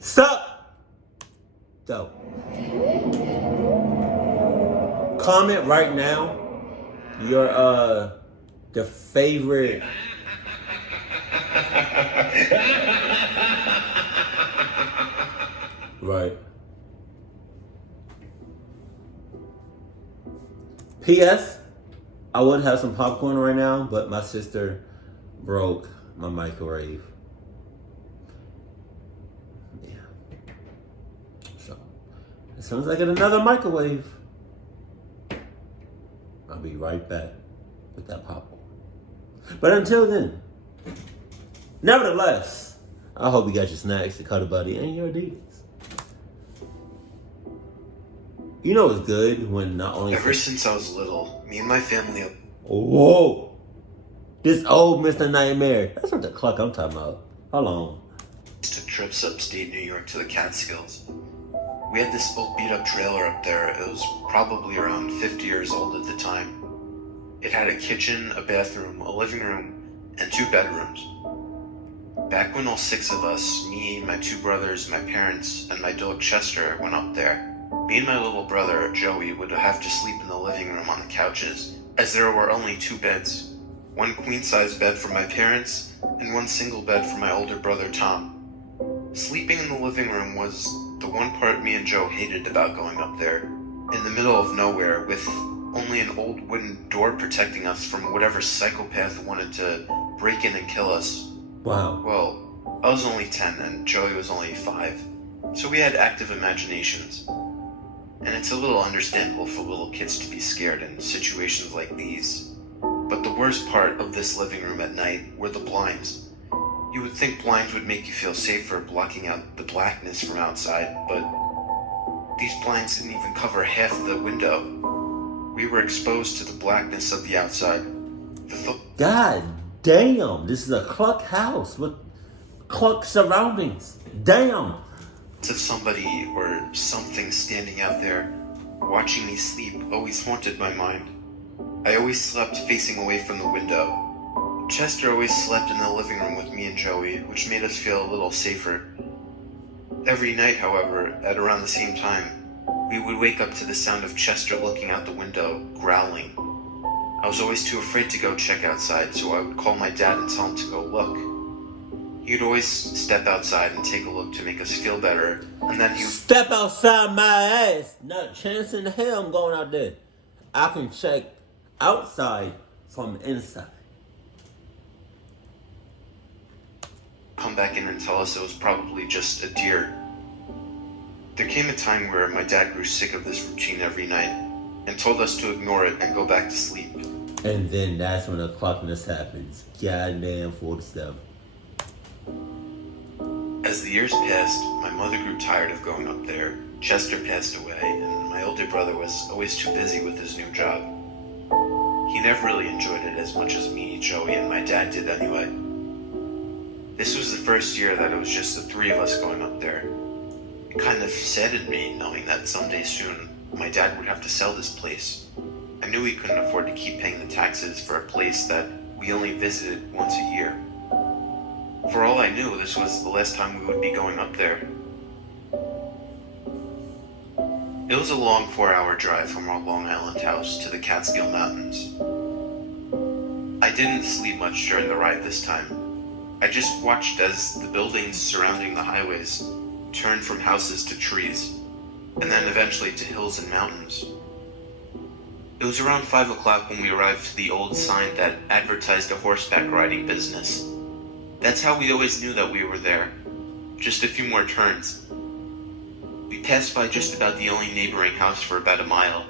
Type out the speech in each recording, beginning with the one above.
Sup? So, comment right now your the favorite right. P.S. I would have some popcorn right now, but my sister broke my microwave. Yeah. So, as soon as I get another microwave, I'll be right back with that popcorn. But until then, nevertheless, I hope you got your snacks, your Cuddle Buddy, and your Adidas. You know it's good when not only... Ever since I was little, me and my family... Whoa! This old Mr. Nightmare. That's what the cluck I'm talking about. Hold on. Took trips upstate New York to the Catskills. We had this old beat-up trailer up there. It was probably around 50 years old at the time. It had a kitchen, a bathroom, a living room, and 2 bedrooms. Back when all 6 of us, me, my 2 brothers, my parents, and my dog Chester, went up there, me and my little brother, Joey, would have to sleep in the living room on the couches, as there were only 2 beds. 1 queen-size bed for my parents, and 1 single bed for my older brother, Tom. Sleeping in the living room was the one part me and Joe hated about going up there. In the middle of nowhere, with only an old wooden door protecting us from whatever psychopath wanted to break in and kill us. Wow. Well, I was only 10 and Joey was only 5, so we had active imaginations. And it's a little understandable for little kids to be scared in situations like these. But the worst part of this living room at night were the blinds. You would think blinds would make you feel safer blocking out the blackness from outside, but these blinds didn't even cover half the window. We were exposed to the blackness of the outside. God damn, this is a cluck house with cluck surroundings. Damn. Of somebody or something standing out there, watching me sleep, always haunted my mind. I always slept facing away from the window. Chester always slept in the living room with me and Joey, which made us feel a little safer. Every night, however, at around the same time, we would wake up to the sound of Chester looking out the window, growling. I was always too afraid to go check outside, so I would call my dad and tell him to go look. He'd always step outside and take a look to make us feel better, and then he would... Step outside my ass! Not a chance in hell I'm going out there. I can check outside from inside. Come back in and tell us it was probably just a deer. There came a time where my dad grew sick of this routine every night and told us to ignore it and go back to sleep. And then that's when the cluckness happens. Goddamn 47. As the years passed, my mother grew tired of going up there. Chester passed away, and my older brother was always too busy with his new job. He never really enjoyed it as much as me, Joey, and my dad did anyway. This was the first year that it was just the 3 of us going up there. It kind of saddened me knowing that someday soon my dad would have to sell this place. I knew we couldn't afford to keep paying the taxes for a place that we only visited once a year. For all I knew, this was the last time we would be going up there. It was a long 4-hour drive from our Long Island house to the Catskill Mountains. I didn't sleep much during the ride this time. I just watched as the buildings surrounding the highways turned from houses to trees, and then eventually to hills and mountains. It was around 5 o'clock when we arrived to the old sign that advertised a horseback riding business. That's how we always knew that we were there. Just a few more turns. We passed by just about the only neighboring house for about a mile.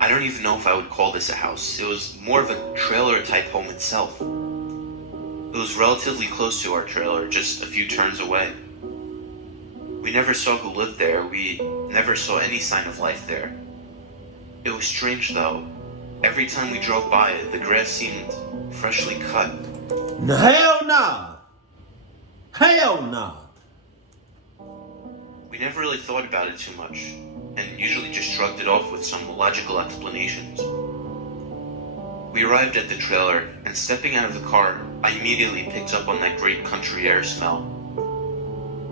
I don't even know if I would call this a house. It was more of a trailer-type home itself. It was relatively close to our trailer, just a few turns away. We never saw who lived there. We never saw any sign of life there. It was strange, though. Every time we drove by it, the grass seemed freshly cut. Hell nah! Hell nah! We never really thought about it too much, and usually just shrugged it off with some logical explanations. We arrived at the trailer, and stepping out of the car, I immediately picked up on that great country air smell.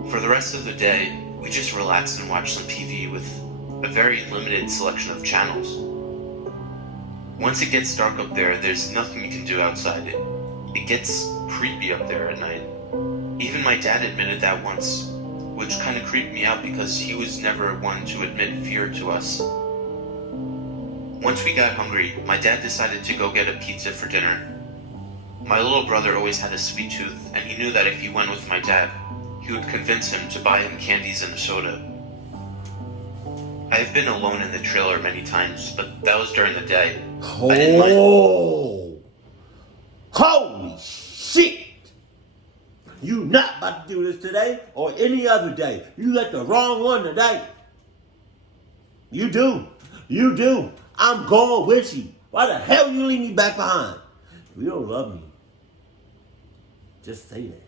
For the rest of the day, we just relaxed and watched some TV with a very limited selection of channels. Once it gets dark up there, there's nothing you can do outside it. It gets creepy up there at night. Even my dad admitted that once, which kind of creeped me out because he was never one to admit fear to us. Once we got hungry, my dad decided to go get a pizza for dinner. My little brother always had a sweet tooth, and he knew that if he went with my dad, he would convince him to buy him candies and a soda. I have been alone in the trailer many times, but that was during the day. I didn't mind. Holy shit! You not about to do this today or any other day. You let the wrong one today. You do. You do. I'm going with you. Why the hell you leave me back behind? You don't love me. Just say that.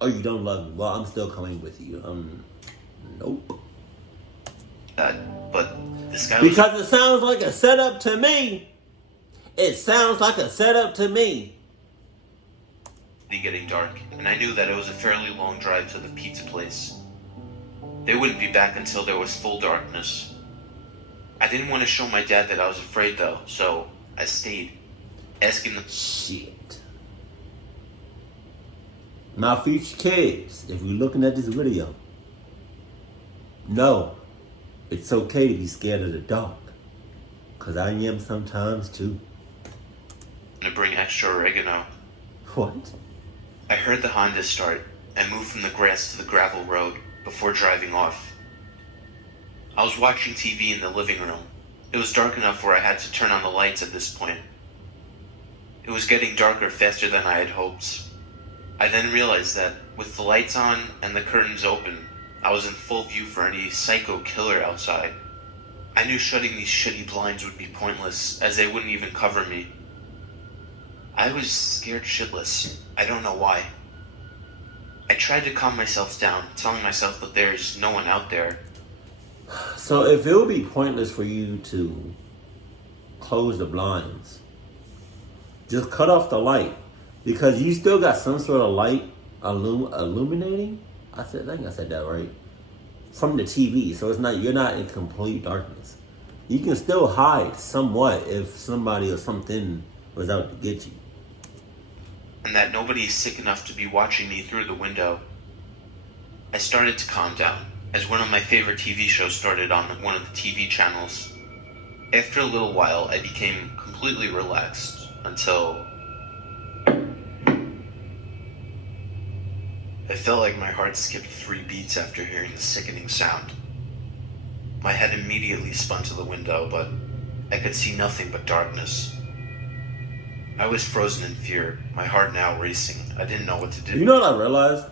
Oh, you don't love me. Well, I'm still coming with you. Nope. But this guy was... Because it sounds like a setup to me. It sounds like a setup to me. Getting dark, and I knew that it was a fairly long drive to the pizza place. They wouldn't be back until there was full darkness. I didn't want to show my dad that I was afraid though, so I stayed, asking them... Shit. Now future kids, if you're looking at this video, no, it's okay to be scared of the dark. Cause I am sometimes too. to bring extra oregano. What? I heard the Honda start and moved from the grass to the gravel road before driving off. I was watching TV in the living room. It was dark enough where I had to turn on the lights at this point. It was getting darker faster than I had hoped. I then realized that, with the lights on and the curtains open, I was in full view for any psycho killer outside. I knew shutting these shitty blinds would be pointless, as they wouldn't even cover me. I was scared shitless. I don't know why. I tried to calm myself down, telling myself that there's no one out there. So if it would be pointless for you to close the blinds, just cut off the light, because you still got some sort of light illuminating. I think I said that right. From the TV, so you're not in complete darkness. You can still hide somewhat if somebody or something was out to get you. And that nobody is sick enough to be watching me through the window. I started to calm down, as one of my favorite TV shows started on one of the TV channels. After a little while, I became completely relaxed, until... I felt like my heart skipped 3 beats after hearing the sickening sound. My head immediately spun to the window, but I could see nothing but darkness. I was frozen in fear, my heart now racing. I didn't know what to do. You know what I realized?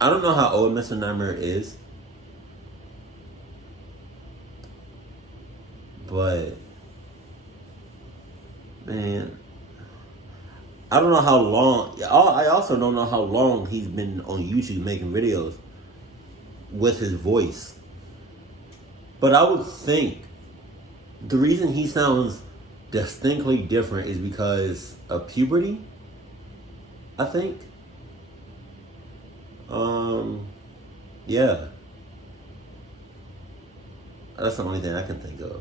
I don't know how old Mr. Nightmare is, but man, I don't know how long. I also don't know how long he's been on YouTube making videos with his voice. But I would think the reason he sounds distinctly different is because of puberty, I think. Yeah. That's the only thing I can think of.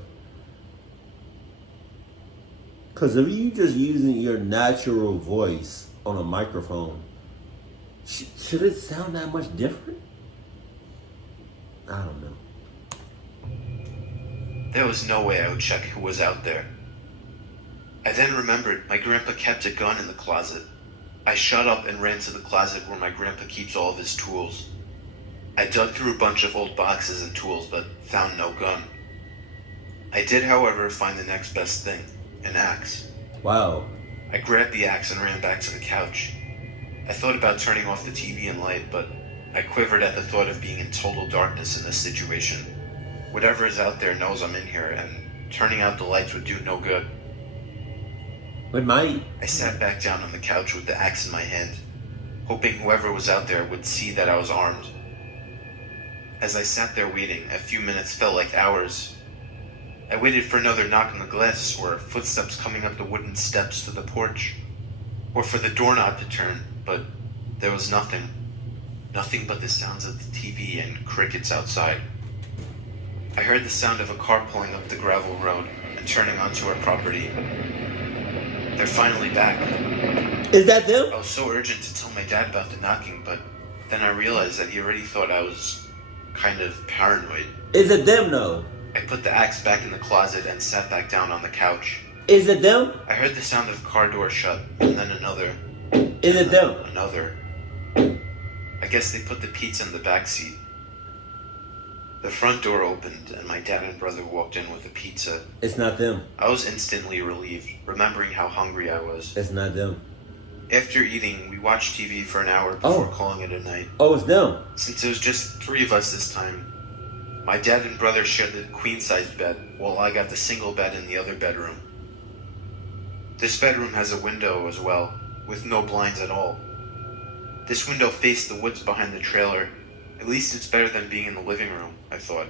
Because if you just using your natural voice on a microphone, should it sound that much different? I don't know. There was no way I would check who was out there. I then remembered my grandpa kept a gun in the closet. I shut up and ran to the closet where my grandpa keeps all of his tools. I dug through a bunch of old boxes and tools, but found no gun. I did, however, find the next best thing, an axe. Wow. I grabbed the axe and ran back to the couch. I thought about turning off the TV and light, but I quivered at the thought of being in total darkness in this situation. Whatever is out there knows I'm in here, and turning out the lights would do no good. It might. I sat back down on the couch with the axe in my hand, hoping whoever was out there would see that I was armed. As I sat there waiting, a few minutes felt like hours. I waited for another knock on the glass, or footsteps coming up the wooden steps to the porch, or for the doorknob to turn, but there was nothing. Nothing but the sounds of the TV and crickets outside. I heard the sound of a car pulling up the gravel road and turning onto our property. They're finally back. Is that them? I was so urgent to tell my dad about the knocking, but then I realized that he already thought I was kind of paranoid. Is it them though? I put the axe back in the closet and sat back down on the couch. Is it them? I heard the sound of car door shut, and then another. Is it them? Another. I guess they put the pizza in the back seat. The front door opened, and my dad and brother walked in with the pizza. It's not them. I was instantly relieved, remembering how hungry I was. It's not them. After eating, we watched TV for an hour before calling it a night. Oh, it's them. Since it was just 3 of us this time, my dad and brother shared the queen-sized bed, while I got the single bed in the other bedroom. This bedroom has a window as well, with no blinds at all. This window faced the woods behind the trailer. At least it's better than being in the living room, I thought.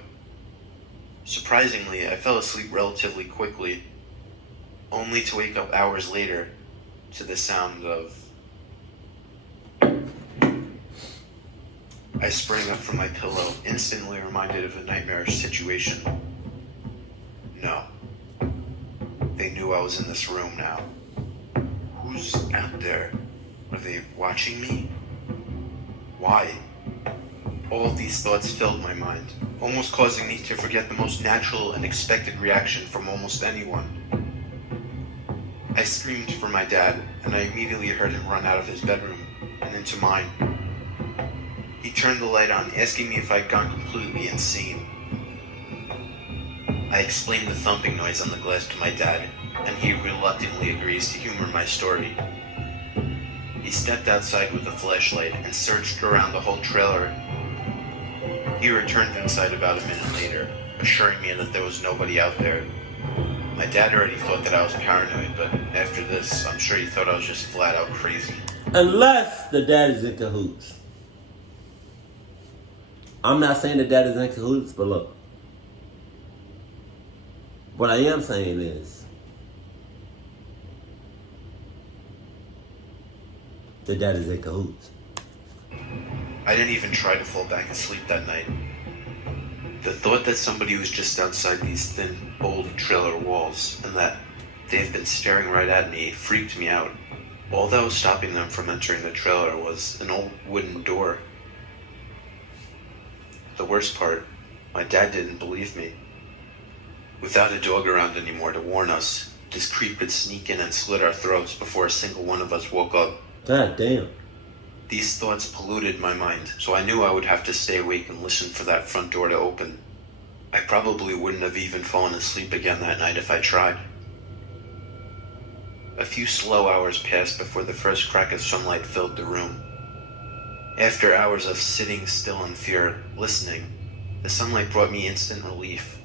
Surprisingly, I fell asleep relatively quickly, only to wake up hours later to the sound of... I sprang up from my pillow, instantly reminded of a nightmarish situation. No. They knew I was in this room now. Who's out there? Are they watching me? Why? All of these thoughts filled my mind, almost causing me to forget the most natural and expected reaction from almost anyone. I screamed for my dad, and I immediately heard him run out of his bedroom and into mine. He turned the light on, asking me if I'd gone completely insane. I explained the thumping noise on the glass to my dad, and he reluctantly agrees to humor my story. He stepped outside with a flashlight and searched around the whole trailer. He returned inside about a minute later, assuring me that there was nobody out there. My dad already thought that I was paranoid, but after this, I'm sure he thought I was just flat out crazy. Unless the dad is in cahoots. I'm not saying the dad is in cahoots, but look. What I am saying is, the dad is in cahoots. I didn't even try to fall back asleep that night. The thought that somebody was just outside these thin, old trailer walls, and that they've been staring right at me, freaked me out. All that was stopping them from entering the trailer was an old wooden door. The worst part, my dad didn't believe me. Without a dog around anymore to warn us, this creep could sneak in and slit our throats before a single one of us woke up. God damn. These thoughts polluted my mind, so I knew I would have to stay awake and listen for that front door to open. I probably wouldn't have even fallen asleep again that night if I tried. A few slow hours passed before the first crack of sunlight filled the room. After hours of sitting still in fear, listening, the sunlight brought me instant relief.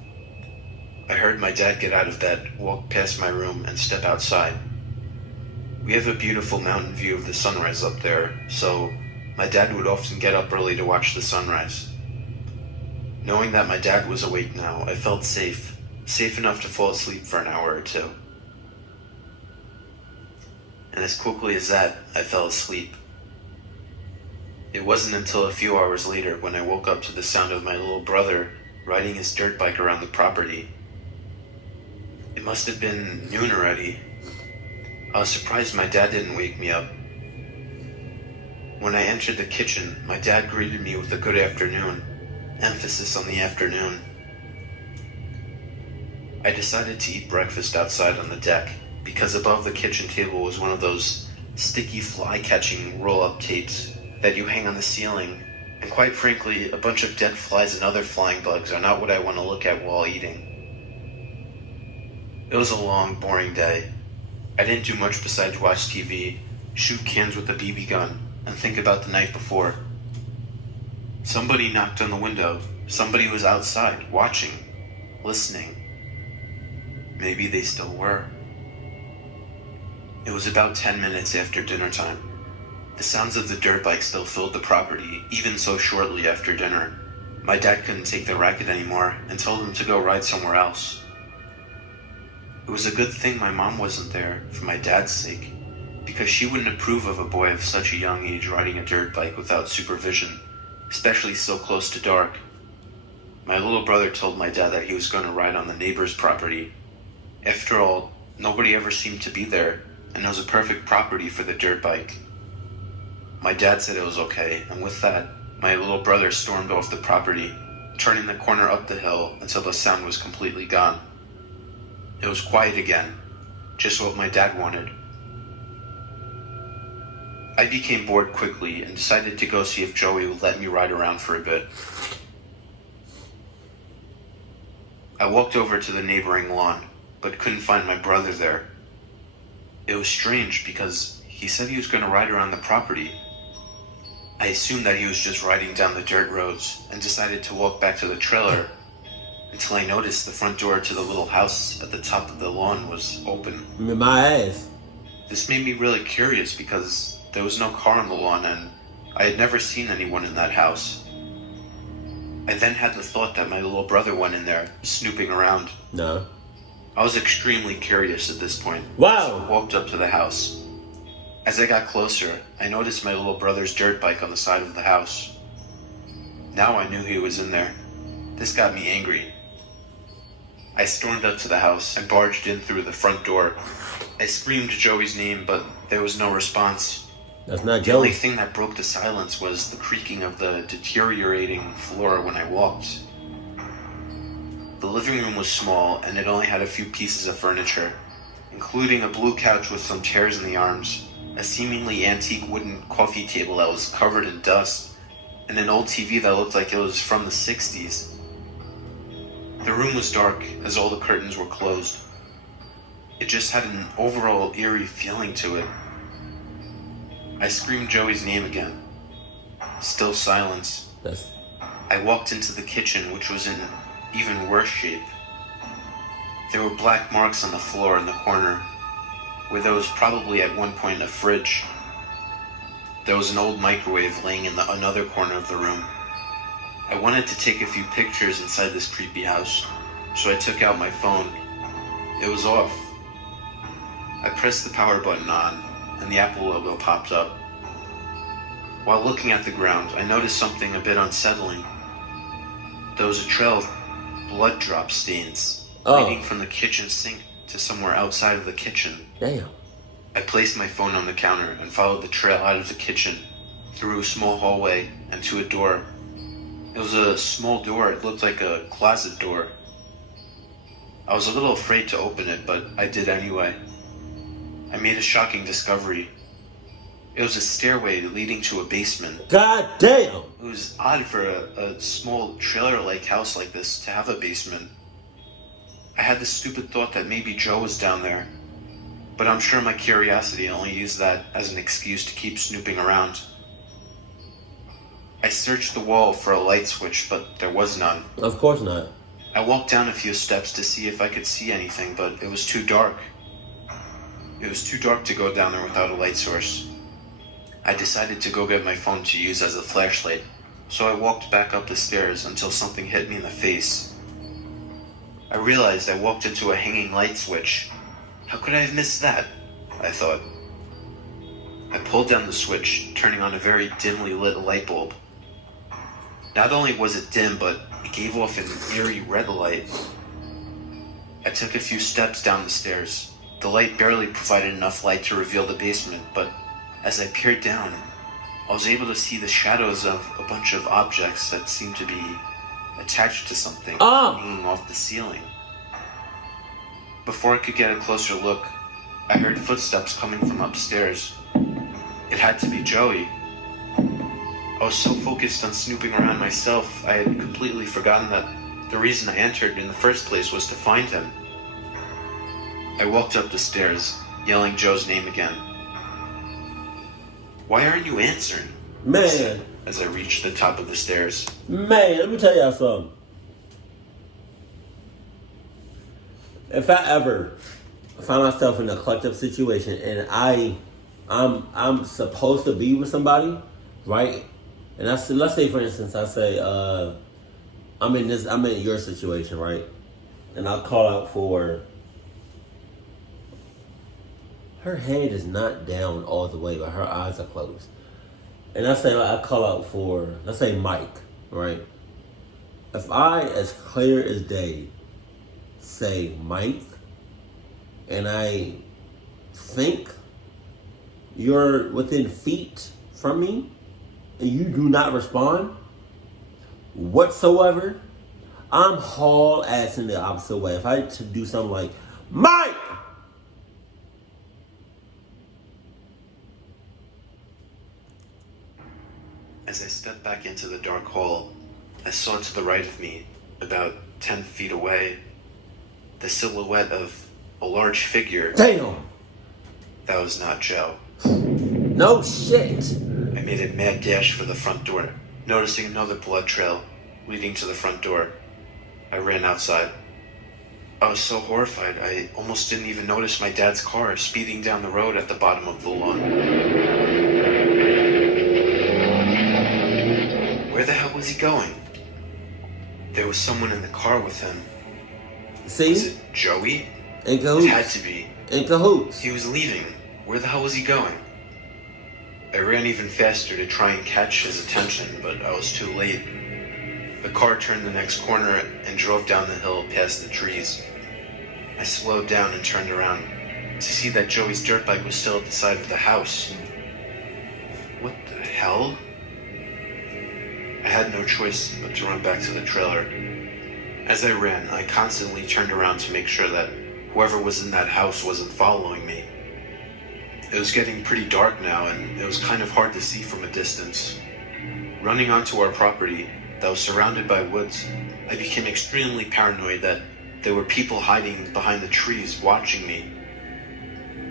I heard my dad get out of bed, walk past my room, and step outside. We have a beautiful mountain view of the sunrise up there, so my dad would often get up early to watch the sunrise. Knowing that my dad was awake now, I felt safe enough to fall asleep for an hour or two. And as quickly as that, I fell asleep. It wasn't until a few hours later when I woke up to the sound of my little brother riding his dirt bike around the property. It must have been noon already. I was surprised my dad didn't wake me up. When I entered the kitchen, my dad greeted me with a good afternoon, emphasis on the afternoon. I decided to eat breakfast outside on the deck, because above the kitchen table was one of those sticky fly-catching roll-up tapes that you hang on the ceiling, and quite frankly, a bunch of dead flies and other flying bugs are not what I want to look at while eating. It was a long, boring day. I didn't do much besides watch TV, shoot cans with a BB gun, and think about the night before. Somebody knocked on the window. Somebody was outside, watching, listening. Maybe they still were. It was about 10 minutes after dinner time. The sounds of the dirt bike still filled the property, even so shortly after dinner. My dad couldn't take the racket anymore and told him to go ride somewhere else. It was a good thing my mom wasn't there, for my dad's sake. because she wouldn't approve of a boy of such a young age riding a dirt bike without supervision, especially so close to dark. My little brother told my dad that he was going to ride on the neighbor's property. After all, nobody ever seemed to be there, and it was a perfect property for the dirt bike. My dad said it was okay, and with that, my little brother stormed off the property, turning the corner up the hill until the sound was completely gone. It was quiet again, just what my dad wanted. I became bored quickly and decided to go see if Joey would let me ride around for a bit. I walked over to the neighboring lawn, but couldn't find my brother there. It was strange because he said he was going to ride around the property. I assumed that he was just riding down the dirt roads and decided to walk back to the trailer until I noticed the front door to the little house at the top of the lawn was open. My ass. This made me really curious because there was no car on the lawn and I had never seen anyone in that house. I then had the thought that my little brother went in there, snooping around. No. I was extremely curious at this point. Wow. So I walked up to the house. As I got closer, I noticed my little brother's dirt bike on the side of the house. Now I knew he was in there. This got me angry. I stormed up to the house and barged in through the front door. I screamed Joey's name, but there was no response. That's not The only Joey. thing that broke the silence was the creaking of the deteriorating floor when I walked. The living room was small and it only had a few pieces of furniture, including a blue couch with some chairs in the arms, a seemingly antique wooden coffee table that was covered in dust, and an old TV that looked like it was from the 60s. The room was dark as all the curtains were closed. It just had an overall eerie feeling to it. I screamed Joey's name again. Still silence. I walked into the kitchen, which was in even worse shape. There were black marks on the floor in the corner, where there was probably at one point a fridge. There was an old microwave laying in another corner of the room. I wanted to take a few pictures inside this creepy house, so I took out my phone. It was off. I pressed the power button on, and the Apple logo popped up. While looking at the ground, I noticed something a bit unsettling. There was a trail of blood drop stains leading from the kitchen sink to somewhere outside of the kitchen. Damn. I placed my phone on the counter and followed the trail out of the kitchen, through a small hallway, and to a door. It was a small door. It looked like a closet door. I was a little afraid to open it, but I did anyway. I made a shocking discovery. It was a stairway leading to a basement. God damn! It was odd for a small trailer-like house like this to have a basement. I had the stupid thought that maybe Joe was down there, but I'm sure my curiosity only used that as an excuse to keep snooping around. I searched the wall for a light switch, but there was none. Of course not. I walked down a few steps to see if I could see anything, but it was too dark. It was too dark to go down there without a light source. I decided to go get my phone to use as a flashlight, so I walked back up the stairs until something hit me in the face. I realized I walked into a hanging light switch. How could I have missed that? I thought. I pulled down the switch, turning on a very dimly lit light bulb. Not only was it dim, but it gave off an eerie red light. I took a few steps down the stairs. The light barely provided enough light to reveal the basement, but as I peered down, I was able to see the shadows of a bunch of objects that seemed to be attached to something hanging off the ceiling. Before I could get a closer look, I heard footsteps coming from upstairs. It had to be Joey. I was so focused on snooping around myself, I had completely forgotten that the reason I entered in the first place was to find him. I walked up the stairs, yelling Joe's name again. "Why aren't you answering?" Man. I said as I reached the top of the stairs. Man, let me tell y'all something. If I ever find myself in a collective situation and I'm supposed to be with somebody, right? And let's say for instance I say I'm in your situation, right? And I'll call out for her head is not down all the way, but her eyes are closed. And I say, like, I call out for, let's say Mike, right? If I, as clear as day, say Mike, and I think you're within feet from me, and you do not respond whatsoever, I'm haul ass in the opposite way. If I to do something like, Mike! As I stepped back into the dark hall, I saw to the right of me, about 10 feet away, the silhouette of a large figure. Damn! That was not Joe. No shit! I made a mad dash for the front door, noticing another blood trail leading to the front door. I ran outside. I was so horrified, I almost didn't even notice my dad's car speeding down the road at the bottom of the lawn. Where the hell was he going? There was someone in the car with him. See? Was it Joey? In cahoots. It had to be. In cahoots. He was leaving. Where the hell was he going? I ran even faster to try and catch his attention, but I was too late. The car turned the next corner and drove down the hill past the trees. I slowed down and turned around to see that Joey's dirt bike was still at the side of the house. What the hell? I had no choice but to run back to the trailer. As I ran, I constantly turned around to make sure that whoever was in that house wasn't following me. It was getting pretty dark now, and it was kind of hard to see from a distance. Running onto our property that was surrounded by woods, I became extremely paranoid that there were people hiding behind the trees watching me.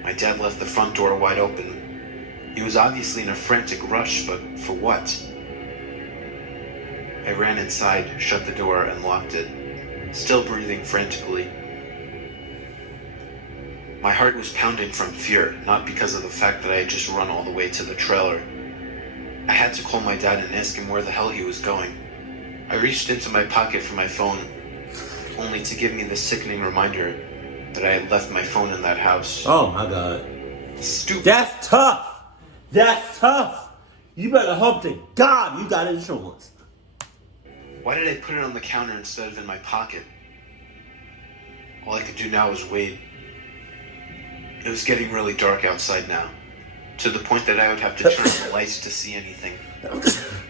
My dad left the front door wide open. He was obviously in a frantic rush, but for what? I ran inside, shut the door, and locked it, still breathing frantically. My heart was pounding from fear, not because of the fact that I had just run all the way to the trailer. I had to call my dad and ask him where the hell he was going. I reached into my pocket for my phone, only to give me the sickening reminder that I had left my phone in that house. Oh my God. Stupid. That's tough. That's tough. You better hope to God you got insurance. Why did I put it on the counter instead of in my pocket? All I could do now was wait. It was getting really dark outside now, to the point that I would have to turn on the lights to see anything.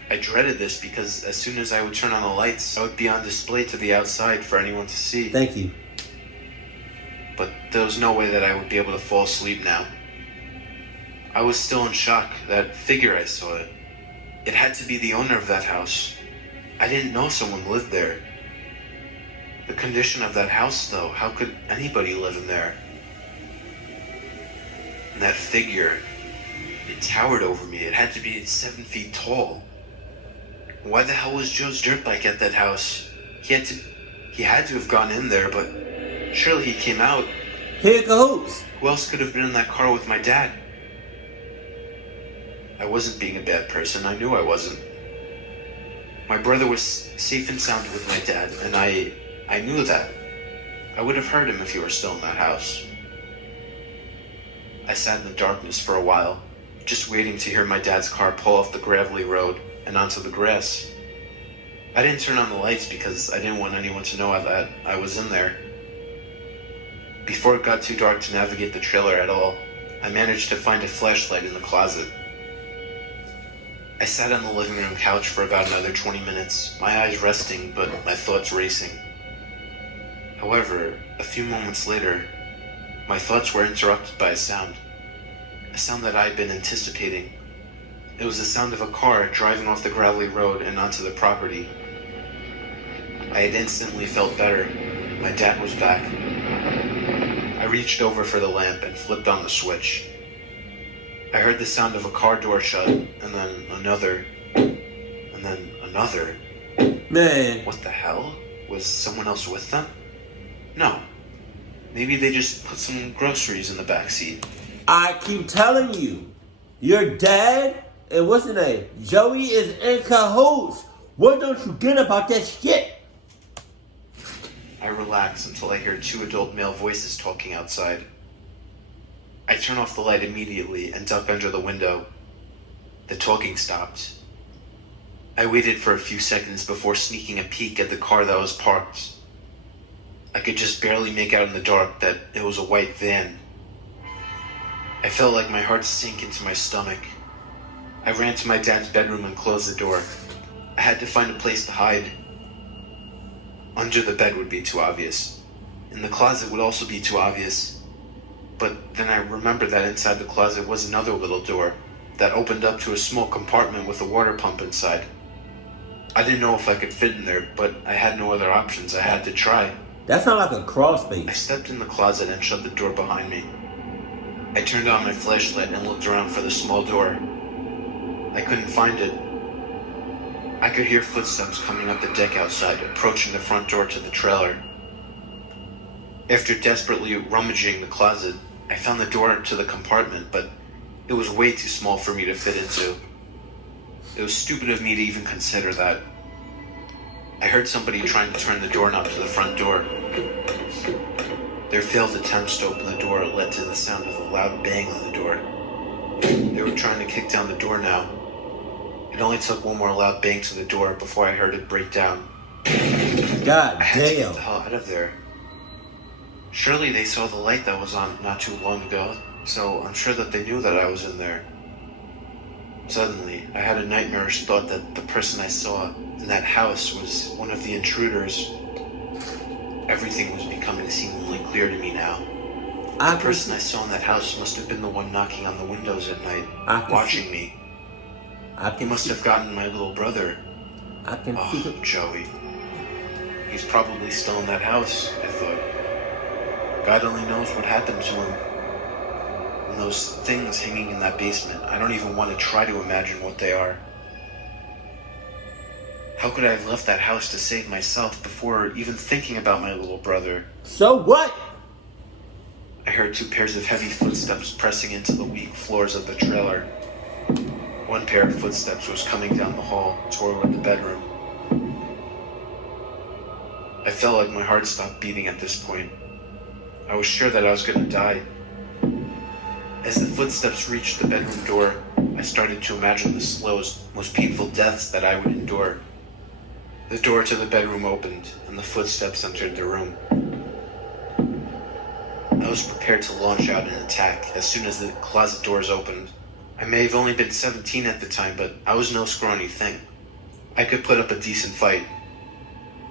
I dreaded this because as soon as I would turn on the lights, I would be on display to the outside for anyone to see. Thank you. But there was no way that I would be able to fall asleep now. I was still in shock. That figure I saw, it had to be the owner of that house. I didn't know someone lived there. The condition of that house, though, how could anybody live in there? And that figure, it towered over me. It had to be 7 feet tall. Why the hell was Joe's dirt bike at that house? He had to have gone in there, but surely he came out. Here it goes. Who else could have been in that car with my dad? I wasn't being a bad person. I knew I wasn't. My brother was safe and sound with my dad, and I knew that. I would have heard him if he were still in that house. I sat in the darkness for a while, just waiting to hear my dad's car pull off the gravelly road and onto the grass. I didn't turn on the lights because I didn't want anyone to know that I was in there. Before it got too dark to navigate the trailer at all, I managed to find a flashlight in the closet. I sat on the living room couch for about another 20 minutes, my eyes resting but my thoughts racing. However, a few moments later, my thoughts were interrupted by a sound that I had been anticipating. It was the sound of a car driving off the gravelly road and onto the property. I had instantly felt better. My dad was back. I reached over for the lamp and flipped on the switch. I heard the sound of a car door shut, and then another, and then another. Man. What the hell? Was someone else with them? No. Maybe they just put some groceries in the back seat. I keep telling you, your dad and what's his name? Joey is in cahoots. What don't you get about that shit? I relaxed until I heard two adult male voices talking outside. I turn off the light immediately and duck under the window. The talking stopped. I waited for a few seconds before sneaking a peek at the car that was parked. I could just barely make out in the dark that it was a white van. I felt like my heart sink into my stomach. I ran to my dad's bedroom and closed the door. I had to find a place to hide. Under the bed would be too obvious. In the closet would also be too obvious. But then I remembered that inside the closet was another little door that opened up to a small compartment with a water pump inside. I didn't know if I could fit in there, but I had no other options. I had to try. That's not like a crawl space. I stepped in the closet and shut the door behind me. I turned on my flashlight and looked around for the small door. I couldn't find it. I could hear footsteps coming up the deck outside, approaching the front door to the trailer. After desperately rummaging the closet, I found the door to the compartment, but it was way too small for me to fit into. It was stupid of me to even consider that. I heard somebody trying to turn the doorknob to the front door. Their failed attempts to open the door led to the sound of a loud bang on the door. They were trying to kick down the door now. It only took one more loud bang to the door before I heard it break down. God I had to get damn. the hell out of there. Surely they saw the light that was on not too long ago, so I'm sure that they knew that I was in there. Suddenly, I had a nightmarish thought that the person I saw in that house was one of the intruders. Everything was becoming seemingly clear to me now. The person I saw in that house must have been the one knocking on the windows at night, watching me. He must have gotten my little brother. Oh, Joey. He's probably still in that house, I thought. God only knows what happened to him. And those things hanging in that basement, I don't even want to try to imagine what they are. How could I have left that house to save myself before even thinking about my little brother? So what? I heard two pairs of heavy footsteps pressing into the weak floors of the trailer. One pair of footsteps was coming down the hall toward the bedroom. I felt like my heart stopped beating at this point. I was sure that I was going to die. As the footsteps reached the bedroom door, I started to imagine the slowest, most painful deaths that I would endure. The door to the bedroom opened, and the footsteps entered the room. I was prepared to launch out an attack as soon as the closet doors opened. I may have only been 17 at the time, but I was no scrawny thing. I could put up a decent fight.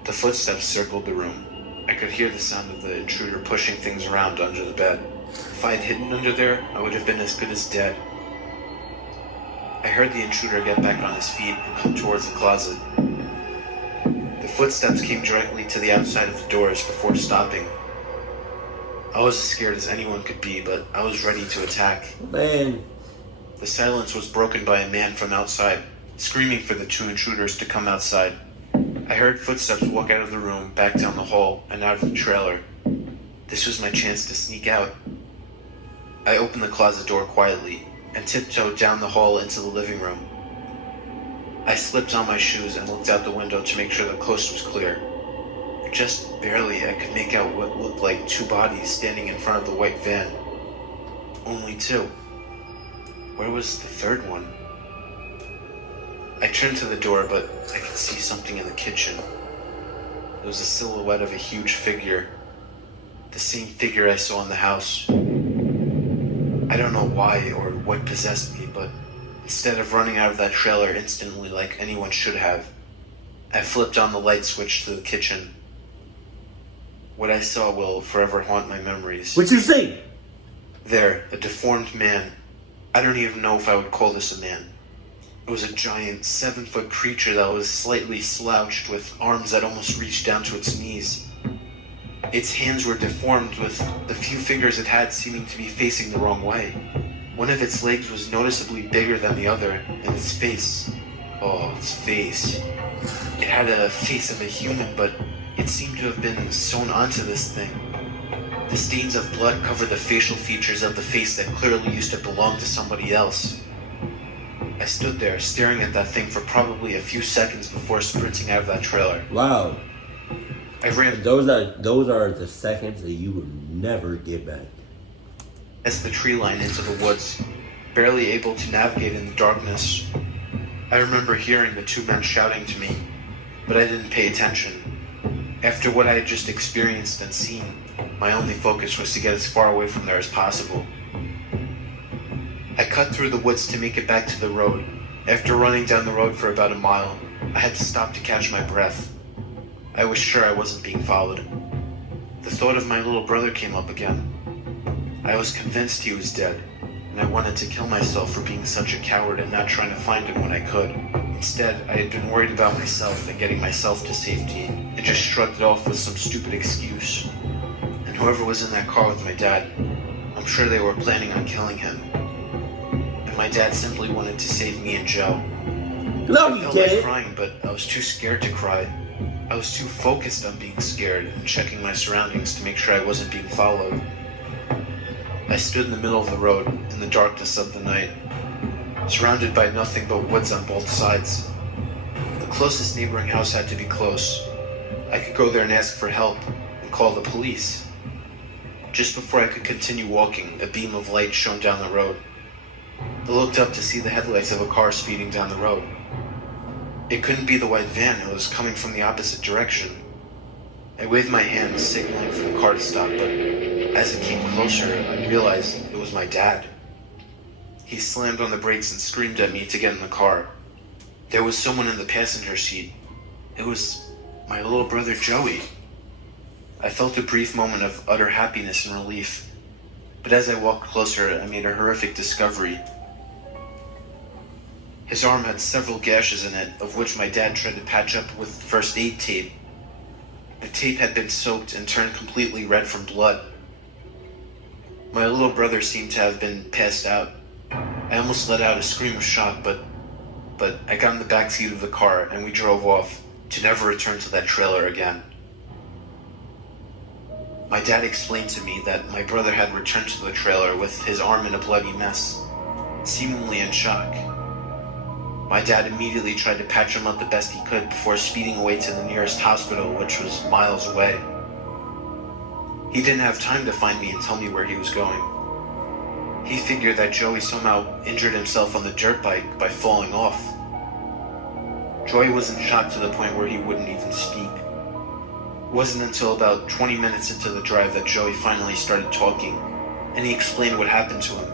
The footsteps circled the room. I could hear the sound of the intruder pushing things around under the bed. If I had hidden under there, I would have been as good as dead. I heard the intruder get back on his feet and come towards the closet. The footsteps came directly to the outside of the doors before stopping. I was as scared as anyone could be, but I was ready to attack. Man. The silence was broken by a man from outside, screaming for the two intruders to come outside. I heard footsteps walk out of the room, back down the hall, and out of the trailer. This was my chance to sneak out. I opened the closet door quietly and tiptoed down the hall into the living room. I slipped on my shoes and looked out the window to make sure the coast was clear. Just barely, I could make out what looked like two bodies standing in front of the white van. Only two. Where was the third one? I turned to the door, but I could see something in the kitchen. It was a silhouette of a huge figure. The same figure I saw in the house. I don't know why or what possessed me, but instead of running out of that trailer instantly like anyone should have, I flipped on the light switch to the kitchen. What I saw will forever haunt my memories. What you see? There, a deformed man. I don't even know if I would call this a man. It was a giant 7-foot creature that was slightly slouched with arms that almost reached down to its knees. Its hands were deformed with the few fingers it had seeming to be facing the wrong way. One of its legs was noticeably bigger than the other, and its face. Oh, its face. It had a face of a human, but it seemed to have been sewn onto this thing. The stains of blood covered the facial features of the face that clearly used to belong to somebody else. I stood there staring at that thing for probably a few seconds before sprinting out of that trailer. Wow. I ran. Those are the seconds that you will never get back. as the tree line into the woods, barely able to navigate in the darkness. I remember hearing the two men shouting to me, but I didn't pay attention. After what I had just experienced and seen, my only focus was to get as far away from there as possible. I cut through the woods to make it back to the road. After running down the road for about a mile, I had to stop to catch my breath. I was sure I wasn't being followed. The thought of my little brother came up again. I was convinced he was dead, and I wanted to kill myself for being such a coward and not trying to find him when I could. Instead, I had been worried about myself and getting myself to safety, and just shrugged it off with some stupid excuse. And whoever was in that car with my dad, I'm sure they were planning on killing him. And my dad simply wanted to save me and Joe. No, I you felt like didn't. crying, but I was too scared to cry. I was too focused on being scared and checking my surroundings to make sure I wasn't being followed. I stood in the middle of the road in the darkness of the night, surrounded by nothing but woods on both sides. The closest neighboring house had to be close. I could go there and ask for help and call the police. Just before I could continue walking, a beam of light shone down the road. I looked up to see the headlights of a car speeding down the road. It couldn't be the white van, it was coming from the opposite direction. I waved my hand, signaling for the car to stop, but as it came closer, I realized it was my dad. He slammed on the brakes and screamed at me to get in the car. There was someone in the passenger seat. It was my little brother Joey. I felt a brief moment of utter happiness and relief, but as I walked closer, I made a horrific discovery. His arm had several gashes in it, of which my dad tried to patch up with first aid tape. The tape had been soaked and turned completely red from blood. My little brother seemed to have been passed out. I almost let out a scream of shock, but I got in the back seat of the car and we drove off to never return to that trailer again. My dad explained to me that my brother had returned to the trailer with his arm in a bloody mess, seemingly in shock. My dad immediately tried to patch him up the best he could before speeding away to the nearest hospital, which was miles away. He didn't have time to find me and tell me where he was going. He figured that Joey somehow injured himself on the dirt bike by falling off. Joey was in shock to the point where he wouldn't even speak. It wasn't until about 20 minutes into the drive that Joey finally started talking, and he explained what happened to him.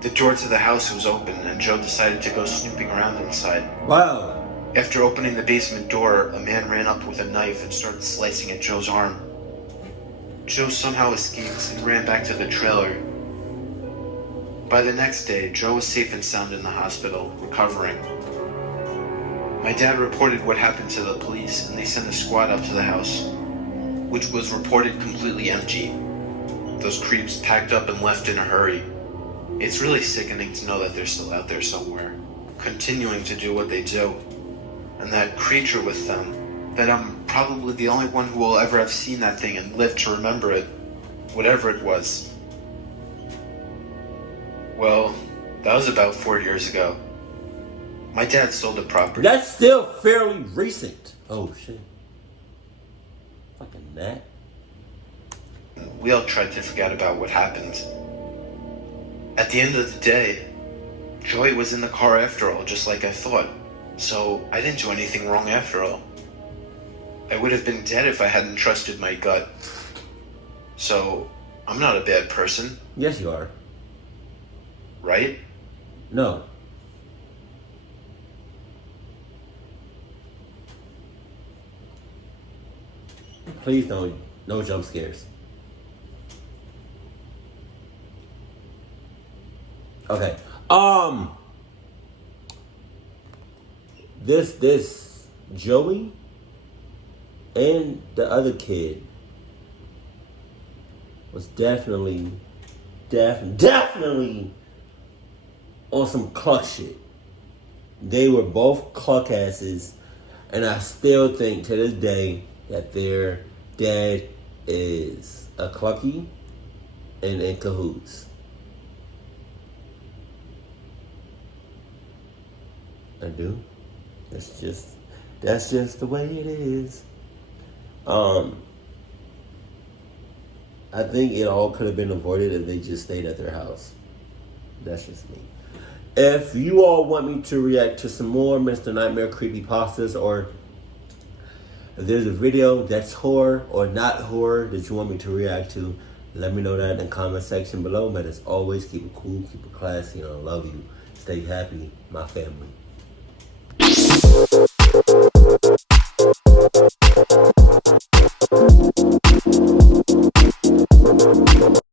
The door to the house was open, and Joe decided to go snooping around inside. Wow. After opening the basement door, a man ran up with a knife and started slicing at Joe's arm. Joe somehow escaped and ran back to the trailer. By the next day, Joe was safe and sound in the hospital, recovering. My dad reported what happened to the police, and they sent a squad up to the house, which was reported completely empty. Those creeps packed up and left in a hurry. It's really sickening to know that they're still out there somewhere, continuing to do what they do. And that creature with them, that I'm probably the only one who will ever have seen that thing and lived to remember it, whatever it was. Well, that was about 4 years ago. My dad sold the property. That's still fairly recent. Oh, shit. Fucking that. We all tried to forget about what happened. At the end of the day, Joey was in the car after all, just like I thought. So I didn't do anything wrong after all. I would have been dead if I hadn't trusted my gut. So I'm not a bad person, Yes, you are. right? No. Please don't. No jump scares. Okay. This Joey and the other kid was definitely on some cluck shit. They were both cluck asses, and I still think to this day that their dad is a clucky and in cahoots. I do. That's just the way it is. I think it all could have been avoided if they just stayed at their house. That's just me. If you all want me to react to some more Mr. Nightmare creepypastas, or if there's a video that's horror or not horror that you want me to react to, let me know that in the comment section below. But as always, keep it cool, keep it classy, and I love you. Stay happy, my family.